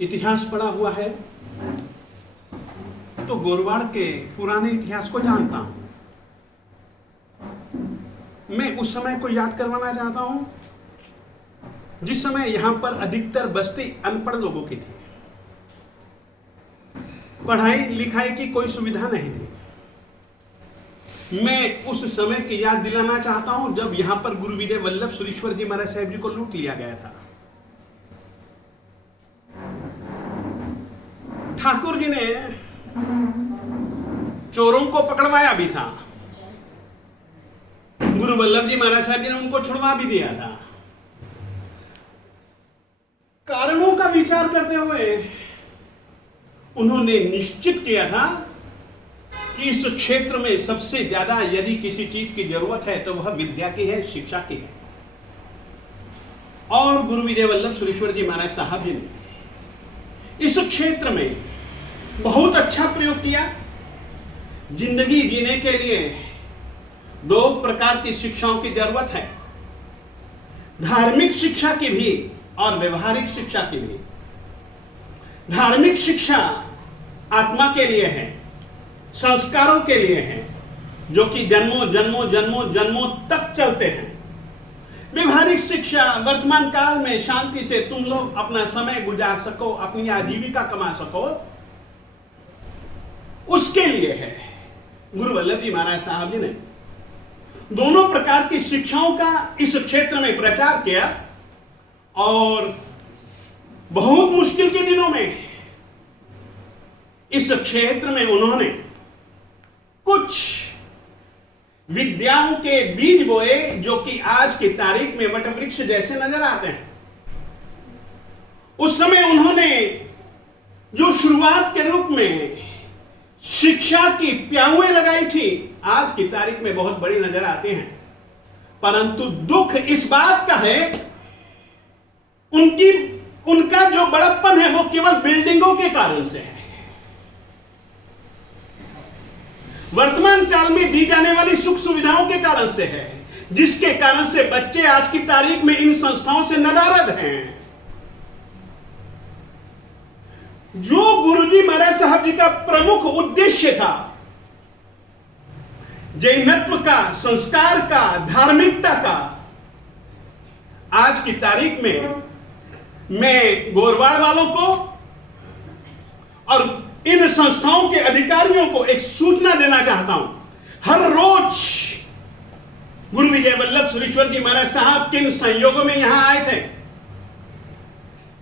इतिहास पढ़ा हुआ है तो गोरवाड़ के पुराने इतिहास को जानता हूं। मैं उस समय को याद करवाना चाहता हूं जिस समय यहां पर अधिकतर बस्ती अनपढ़ लोगों की थी, पढ़ाई लिखाई की कोई सुविधा नहीं थी। मैं उस समय की याद दिलाना चाहता हूं जब यहां पर गुरु विजय वल्लभ सुरीश्वर जी महाराज साहब जी को लूट लिया गया था। ठाकुर जी ने चोरों को पकड़वाया भी था, गुरु वल्लभ जी महाराज साहब जी ने उनको छुड़वा भी दिया था। कारणों का विचार करते हुए उन्होंने निश्चित किया था कि इस क्षेत्र में सबसे ज्यादा यदि किसी चीज की जरूरत है तो वह विद्या की है, शिक्षा की है। और गुरु विजय वल्लभ सुरीश्वर जी महाराज साहब जी ने इस क्षेत्र में बहुत अच्छा प्रयोग किया। जिंदगी जीने के लिए दो प्रकार की शिक्षाओं की जरूरत है, धार्मिक शिक्षा की भी और व्यवहारिक शिक्षा की भी। धार्मिक शिक्षा आत्मा के लिए है, संस्कारों के लिए है, जो कि जन्मों जन्मों जन्मों जन्मों तक चलते हैं। व्यवहारिक शिक्षा वर्तमान काल में शांति से तुम लोग अपना समय गुजार सको, अपनी आजीविका कमा सको, उसके लिए है। गुरु वल्लभ जी महाराज साहब जी ने दोनों प्रकार की शिक्षाओं का इस क्षेत्र में प्रचार किया और बहुत मुश्किल के दिनों में इस क्षेत्र में उन्होंने कुछ विद्याओं के बीज बोए जो कि आज की तारीख में वटवृक्ष जैसे नजर आते हैं। उस समय उन्होंने जो शुरुआत के रूप में शिक्षा की प्याउएं लगाई थी, आज की तारीख में बहुत बड़ी नजर आते हैं। परंतु दुख इस बात का है उनका जो बड़प्पन है वो केवल बिल्डिंगों के कारण से है। वर्तमान काल में दी जाने वाली सुख सुविधाओं के कारण से है, जिसके कारण से बच्चे आज की तारीख में इन संस्थाओं से नदारद हैं। जो गुरुजी महाराज साहब जी का प्रमुख उद्देश्य था, जैनत्व का, संस्कार का, धार्मिकता का, आज की तारीख में मैं गोरवाड़ वालों को और इन संस्थाओं के अधिकारियों को एक सूचना देना चाहता हूं। हर रोज गुरु विजय वल्लभ सुरीश्वर जी महाराज साहब किन संयोगों में यहां आए थे,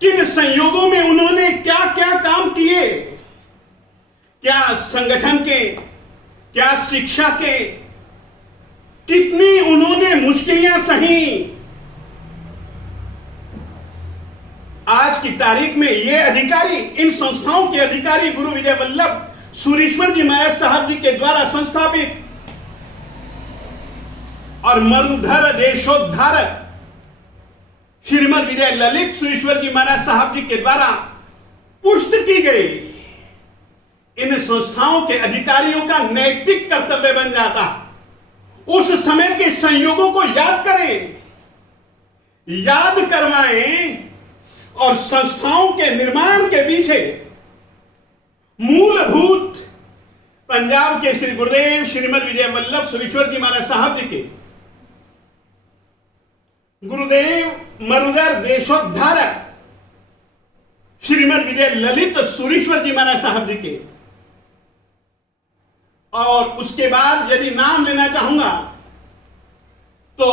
किन संयोगों में उन्होंने क्या क्या काम किए, क्या संगठन के, क्या शिक्षा के, कितनी उन्होंने मुश्किलें सही। आज की तारीख में ये अधिकारी, इन संस्थाओं के अधिकारी गुरु विजय वल्लभ सुरीश्वर जी महाराज साहब जी के द्वारा संस्थापित और मरुधर देशोद्धारक श्रीमद विजय ललित सुरीश्वर जी महाराज साहब जी के द्वारा पुष्ट की गई इन संस्थाओं के अधिकारियों का नैतिक कर्तव्य बन जाता उस समय के संयोगों को याद करें, याद करवाएं और संस्थाओं के निर्माण के पीछे मूलभूत पंजाब के श्री गुरुदेव श्रीमद विजय वल्लभ सुरीश्वर जी महाराज साहब जी के, गुरुदेव मरुधर देशोद्धारक श्रीमद विजय ललित सुरीश्वर जी महाराज साहब जी के, और उसके बाद यदि नाम लेना चाहूंगा तो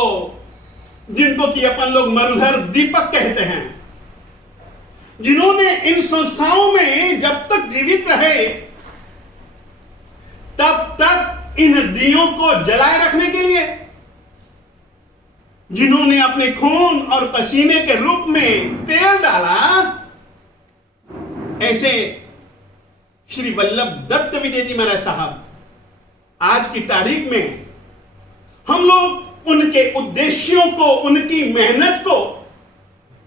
जिनको कि अपन लोग मरुधर दीपक कहते हैं, जिन्होंने इन संस्थाओं में जब तक जीवित रहे तब तक इन दियों को जलाए रखने के लिए, जिन्होंने अपने खून और पसीने के रूप में तेल डाला, ऐसे श्री वल्लभ दत्त विजय जी महाराज साहब आज की तारीख में हम लोग उनके उद्देश्यों को, उनकी मेहनत को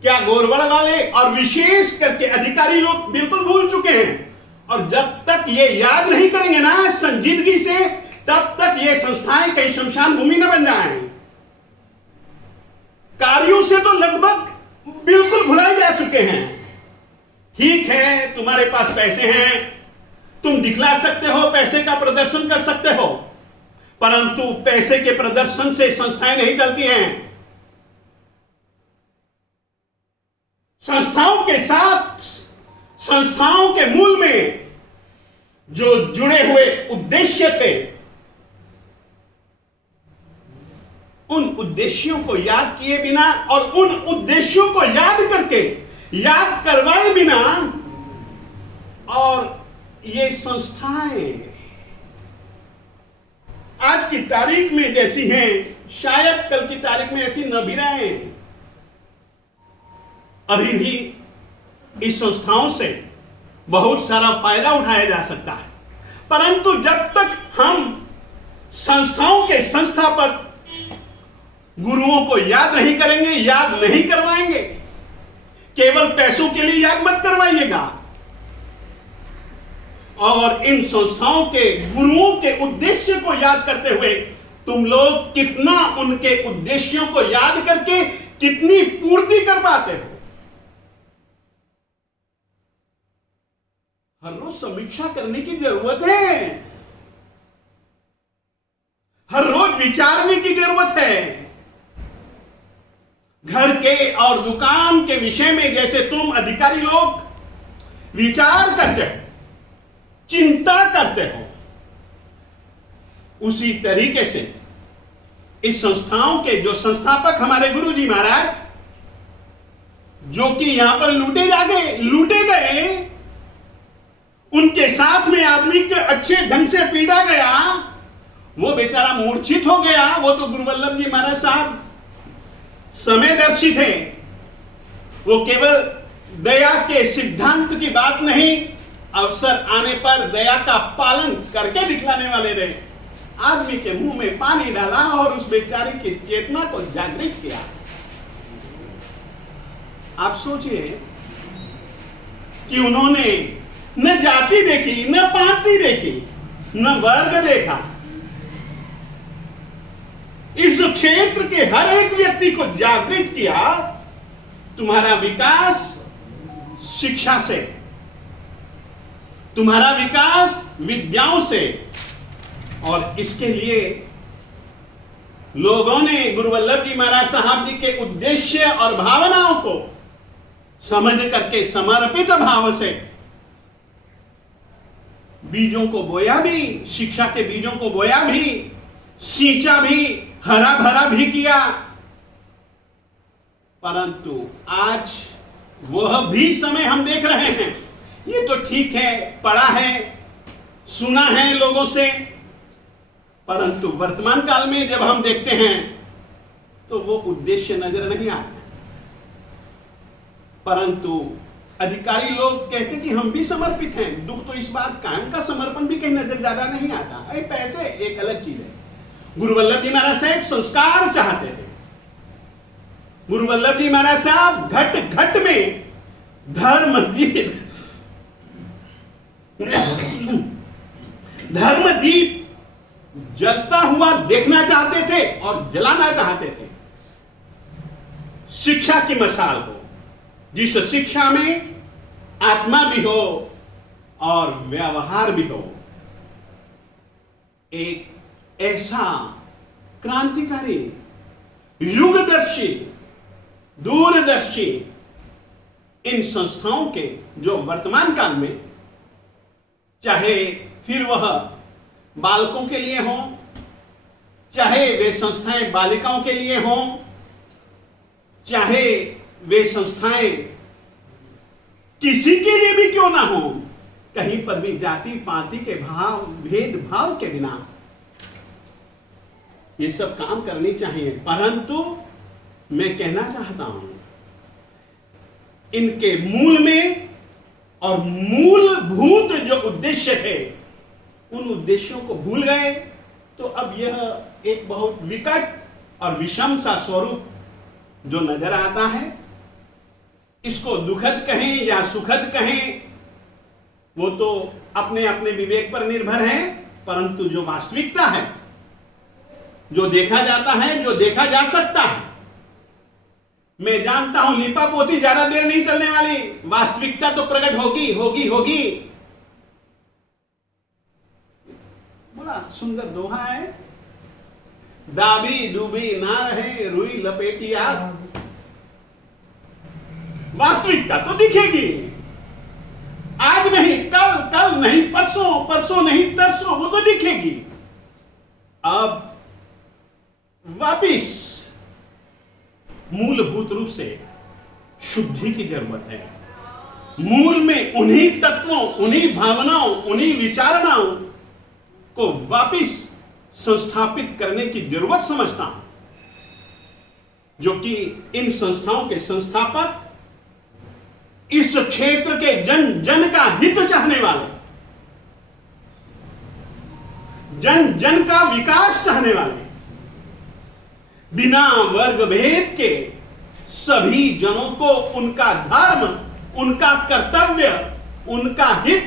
क्या गोरवाड़ वाले और विशेष करके अधिकारी लोग बिल्कुल भूल चुके हैं। और जब तक ये याद नहीं करेंगे ना संजीदगी से, तब तक ये संस्थाएं कहीं शमशान भूमि न बन जाएं। कार्यों से तो लगभग चुके हैं। ठीक है, तुम्हारे पास पैसे हैं, तुम दिखला सकते हो, पैसे का प्रदर्शन कर सकते हो, परंतु पैसे के प्रदर्शन से संस्थाएं नहीं चलती हैं। संस्थाओं के साथ, संस्थाओं के मूल में जो जुड़े हुए उद्देश्य थे, उन उद्देश्यों को याद किए बिना और उन उद्देश्यों को याद करके, याद करवाए बिना, और ये संस्थाएं आज की तारीख में जैसी हैं, शायद कल की तारीख में ऐसी न भी रहें। अभी भी इस संस्थाओं से बहुत सारा फायदा उठाया जा सकता है, परंतु जब तक हम संस्थाओं के संस्थापक गुरुओं को याद नहीं करेंगे, याद नहीं करवाएंगे, केवल पैसों के लिए याद मत करवाइएगा, और इन संस्थाओं के गुरुओं के उद्देश्य को याद करते हुए तुम लोग कितना उनके उद्देश्यों को याद करके कितनी पूर्ति कर पाते हो। हर रोज समीक्षा करने की जरूरत है, हर रोज विचारने की जरूरत है। घर के और दुकान के विषय में जैसे तुम अधिकारी लोग विचार करते हो, चिंता करते हो, उसी तरीके से इस संस्थाओं के जो संस्थापक हमारे गुरुजी महाराज, जो कि यहां पर लूटे गए, उनके साथ में आदमी के अच्छे ढंग से पीटा गया, वो बेचारा मूर्छित हो गया। वो तो गुरुवल्लभ जी महाराज साहब समयदर्शी थे, वो केवल दया के सिद्धांत की बात नहीं, अवसर आने पर दया का पालन करके दिखलाने वाले रहे। आदमी के मुंह में पानी डाला और उस बेचारे की चेतना को जागृत किया। आप सोचिए कि उन्होंने न जाति देखी, न पाति देखी, न वर्ग देखा, इस क्षेत्र के हर एक व्यक्ति को जागृत किया। तुम्हारा विकास शिक्षा से, तुम्हारा विकास विद्याओं से, और इसके लिए लोगों ने गुरुवल्लभ जी महाराज साहब जी के उद्देश्य और भावनाओं को समझ करके समर्पित भाव से बीजों को बोया भी, शिक्षा के बीजों को बोया भी, सींचा भी, हरा भरा भी किया। परंतु आज वह भी समय हम देख रहे हैं। ये तो ठीक है, पढ़ा है, सुना है लोगों से, परंतु वर्तमान काल में जब हम देखते हैं तो वो उद्देश्य नजर नहीं आता। परंतु अधिकारी लोग कहते कि हम भी समर्पित हैं। दुख तो इस बात का, उनका समर्पण भी कहीं नजर ज्यादा नहीं आता। अरे पैसे एक अलग चीज है। गुरुवल्लभ जी महाराज साहब संस्कार चाहते थे। गुरुवल्लभ जी महाराज साहब घट घट में धर्म दीप जलता हुआ देखना चाहते थे और जलाना चाहते थे। शिक्षा की मशाल हो, जिस शिक्षा में आत्मा भी हो और व्यवहार भी हो। एक ऐसा क्रांतिकारी, युगदर्शी, दूरदर्शी इन संस्थाओं के जो वर्तमान काल में, चाहे फिर वह बालकों के लिए हो, चाहे वे संस्थाएं बालिकाओं के लिए हो, चाहे वे संस्थाएं किसी के लिए भी क्यों ना हो, कहीं पर भी जाति पाति के भेदभाव के बिना ये सब काम करनी चाहिए। परंतु मैं कहना चाहता हूं, इनके मूल में और मूलभूत जो उद्देश्य थे, उन उद्देश्यों को भूल गए तो अब यह एक बहुत विकट और विषम सा स्वरूप जो नजर आता है, इसको दुखद कहें या सुखद कहें, वो तो अपने अपने विवेक पर निर्भर है। परंतु जो वास्तविकता है, जो देखा जाता है, जो देखा जा सकता है, मैं जानता हूं लिपा पोती ज्यादा देर नहीं चलने वाली, वास्तविकता तो प्रकट होगी होगी होगी। बोला सुंदर दोहा है, दाबी डूबी ना रहे रुई लपेटी आग। वास्तविकता तो दिखेगी, आज नहीं कल, कल नहीं परसों, परसों नहीं तरसों, वो तो दिखेगी। अब वापिस मूलभूत रूप से शुद्धि की जरूरत है। मूल में उन्हीं तत्वों, उन्हीं भावनाओं, उन्हीं विचारणाओं को वापिस संस्थापित करने की जरूरत समझता हूं, जो कि इन संस्थाओं के संस्थापक इस क्षेत्र के जन जन का हित चाहने वाले, जन जन का विकास चाहने वाले, बिना वर्ग भेद के सभी जनों को उनका धर्म, उनका कर्तव्य, उनका हित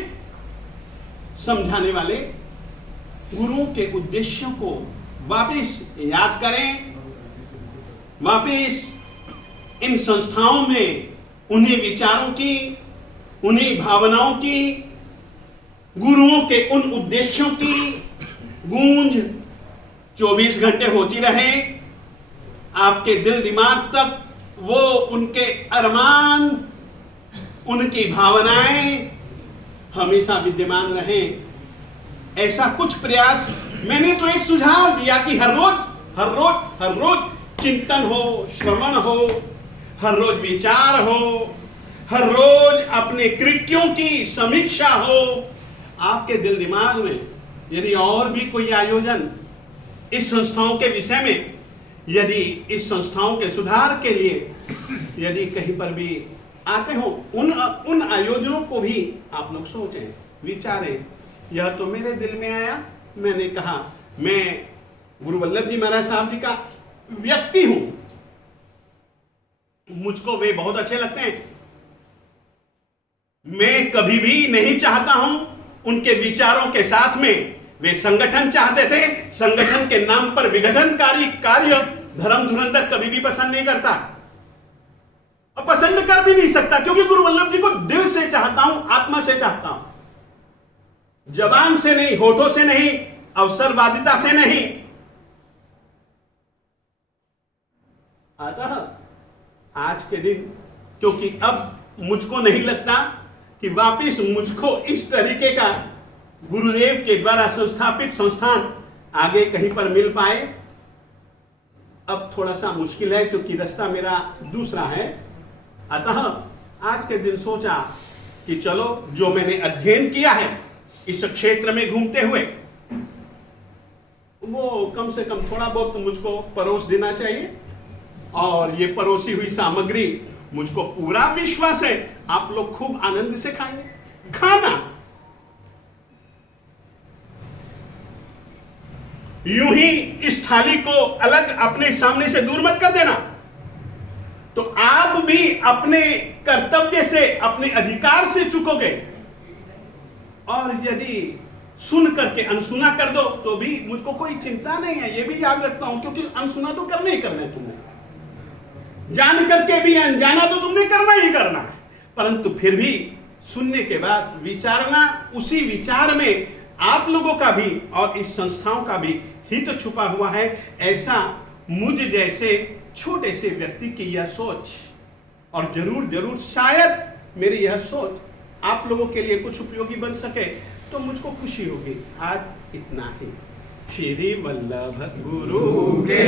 समझाने वाले गुरुओं के उद्देश्यों को वापिस याद करें। वापिस इन संस्थाओं में उन्हीं विचारों की, उन्हीं भावनाओं की, गुरुओं के उन उद्देश्यों की गूंज 24 घंटे होती रहे। आपके दिल दिमाग तक वो उनके अरमान, उनकी भावनाएं हमेशा विद्यमान रहें, ऐसा कुछ प्रयास। मैंने तो एक सुझाव दिया कि हर रोज चिंतन हो, श्रवण हो, हर रोज विचार हो, हर रोज अपने कृत्यों की समीक्षा हो। आपके दिल दिमाग में यदि और भी कोई आयोजन इस संस्थाओं के विषय में, यदि इस संस्थाओं के सुधार के लिए यदि कहीं पर भी आते हो, उन आयोजनों को भी आप लोग सोचें, विचारें। यह तो मेरे दिल में आया, मैंने कहा मैं गुरु वल्लभ जी महाराज साहब जी का व्यक्ति हूं, मुझको वे बहुत अच्छे लगते हैं। मैं कभी भी नहीं चाहता हूं उनके विचारों के साथ में, वे संगठन चाहते थे, संगठन के नाम पर विघटनकारी कार्य धर्म धुरंधर कभी भी पसंद नहीं करता और पसंद कर भी नहीं सकता, क्योंकि गुरु वल्लभ जी को दिल से चाहता हूं, आत्मा से चाहता हूं, जबान से नहीं, होठों से नहीं, अवसरवादिता से नहीं। अतः आज के दिन, क्योंकि अब मुझको नहीं लगता कि वापिस मुझको इस तरीके का गुरुदेव के द्वारा संस्थापित संस्थान आगे कहीं पर मिल पाए, अब थोड़ा सा मुश्किल है, क्योंकि रास्ता मेरा दूसरा है। अतः आज के दिन सोचा कि चलो जो मैंने अध्ययन किया है इस क्षेत्र में घूमते हुए, वो कम से कम थोड़ा बहुत मुझको परोस देना चाहिए। और ये परोसी हुई सामग्री मुझको पूरा विश्वास है आप लोग खूब आनंद से खाएंगे। खाना यूं ही इस थाली को अलग अपने सामने से दूर मत कर देना। तो आप भी अपने कर्तव्य से, अपने अधिकार से चूकोगे, और यदि सुन करके अनसुना कर दो तो भी मुझको कोई चिंता नहीं है, ये भी याद रखता हूं, क्योंकि अनसुना तो करना ही करना है तुमने, जान करके भी अनजाना तो तुमने करना ही करना है, परंतु फिर भी सुनने के बाद विचारना, उसी विचार में आप लोगों का भी और इस संस्थाओं का भी हित छुपा हुआ है। ऐसा मुझ जैसे छोटे से व्यक्ति की यह सोच, और जरूर जरूर शायद मेरी यह सोच आप लोगों के लिए कुछ उपयोगी बन सके तो मुझको खुशी होगी। आज इतना ही। श्री वल्लभ गुरु के